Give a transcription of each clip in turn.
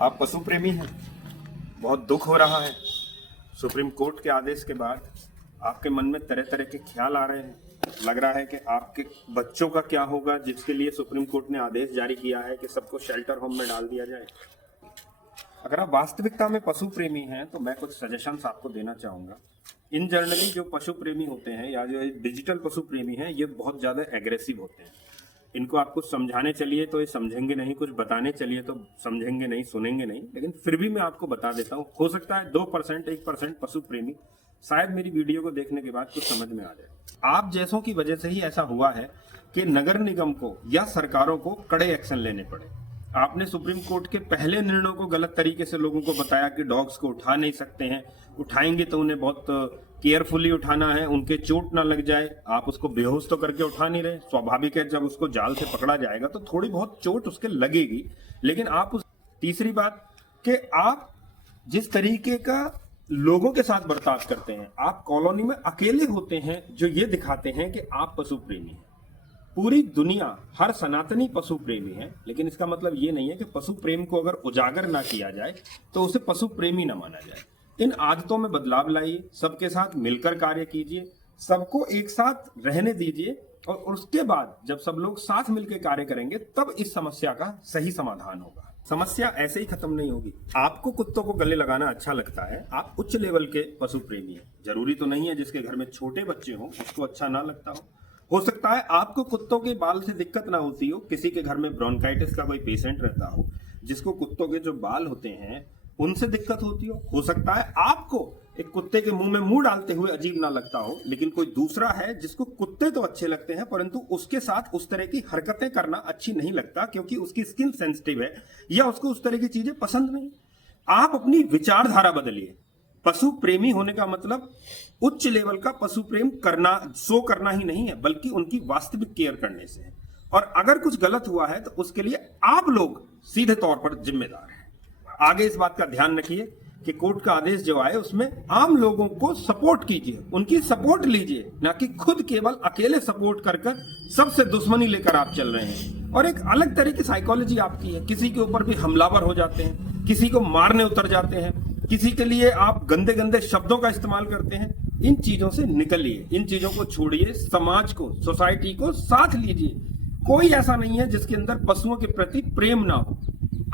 आप पशु प्रेमी हैं, बहुत दुख हो रहा है। सुप्रीम कोर्ट के आदेश के बाद आपके मन में तरह तरह के ख्याल आ रहे हैं। लग रहा है कि आपके बच्चों का क्या होगा, जिसके लिए सुप्रीम कोर्ट ने आदेश जारी किया है कि सबको शेल्टर होम में डाल दिया जाए। अगर आप वास्तविकता में पशु प्रेमी हैं तो मैं कुछ सजेशंस आपको देना चाहूँगा। इन जनरली जो पशु प्रेमी होते हैं या जो डिजिटल पशु प्रेमी हैं, ये बहुत ज़्यादा एग्रेसिव होते हैं। इनको आप कुछ समझाने चलिए तो ये समझेंगे नहीं, कुछ बताने चलिए तो समझेंगे नहीं, सुनेंगे नहीं। लेकिन फिर भी मैं आपको बता देता हूँ, हो सकता है 2% 1% पशु प्रेमी शायद मेरी वीडियो को देखने के बाद कुछ समझ में आ जाए। आप जैसों की वजह से ही ऐसा हुआ है कि नगर निगम को या सरकारों को कड़े एक्शन लेने पड़े। आपने सुप्रीम कोर्ट के पहले निर्णयों को गलत तरीके से लोगों को बताया कि डॉग्स को उठा नहीं सकते हैं, उठाएंगे तो उन्हें बहुत केयरफुली उठाना है, उनके चोट ना लग जाए। आप उसको बेहोश तो करके उठा नहीं रहे। स्वाभाविक है, जब उसको जाल से पकड़ा जाएगा तो थोड़ी बहुत चोट उसके लगेगी। लेकिन आप तीसरी बात कि आप जिस तरीके का लोगों के साथ बर्ताव करते हैं, आप कॉलोनी में अकेले होते हैं जो ये दिखाते हैं कि आप पशु प्रेमी हैं। पूरी दुनिया, हर सनातनी पशु प्रेमी है, लेकिन इसका मतलब ये नहीं है कि पशु प्रेम को अगर उजागर ना किया जाए तो उसे पशु प्रेमी ना माना जाए। इन आदतों में बदलाव लाइए, सबके साथ मिलकर कार्य कीजिए, सबको एक साथ रहने दीजिए और उसके बाद जब सब लोग साथ मिलकर कार्य करेंगे तब इस समस्या का सही समाधान होगा। समस्या ऐसे ही खत्म नहीं होगी। आपको कुत्तों को गले लगाना अच्छा लगता है, आप उच्च लेवल के पशु प्रेमी हैं। जरूरी तो नहीं है जिसके घर में छोटे बच्चे हों उसको अच्छा ना लगता हो सकता है आपको कुत्तों के बाल से दिक्कत ना होती हो, किसी के घर में ब्रोंकाइटिस का कोई पेशेंट रहता हो जिसको कुत्तों के जो बाल होते हैं उनसे दिक्कत होती हो सकता है आपको एक कुत्ते के मुंह में मुंह डालते हुए अजीब ना लगता हो, लेकिन कोई दूसरा है जिसको कुत्ते तो अच्छे लगते हैं परंतु उसके साथ उस तरह की हरकतें करना अच्छी नहीं लगता क्योंकि उसकी स्किन सेंसिटिव है या उसको उस तरह की चीजें पसंद नहीं। आप अपनी विचारधारा बदलिए। पशु प्रेमी होने का मतलब उच्च लेवल का पशु प्रेम करना ही नहीं है, बल्कि उनकी वास्तविक केयर करने से है। और अगर कुछ गलत हुआ है तो उसके लिए आप लोग सीधे तौर पर जिम्मेदार हैं। आगे इस बात का ध्यान रखिए कि कोर्ट का आदेश जो आए उसमें आम लोगों को सपोर्ट कीजिए, उनकी सपोर्ट लीजिए, ना कि खुद केवल अकेले सपोर्ट कर सबसे दुश्मनी लेकर आप चल रहे हैं। और एक अलग तरह की साइकोलॉजी आपकी है, किसी के ऊपर भी हमलावर हो जाते हैं, किसी को मारने उतर जाते हैं, किसी के लिए आप गंदे गंदे शब्दों का इस्तेमाल करते हैं। इन चीजों से निकलिए, इन चीजों को छोड़िए, समाज को, सोसाइटी को साथ लीजिए। कोई ऐसा नहीं है जिसके अंदर पशुओं के प्रति प्रेम ना हो।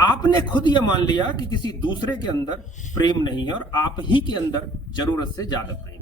आपने खुद यह मान लिया कि किसी दूसरे के अंदर प्रेम नहीं है और आप ही के अंदर जरूरत से ज्यादा प्रेम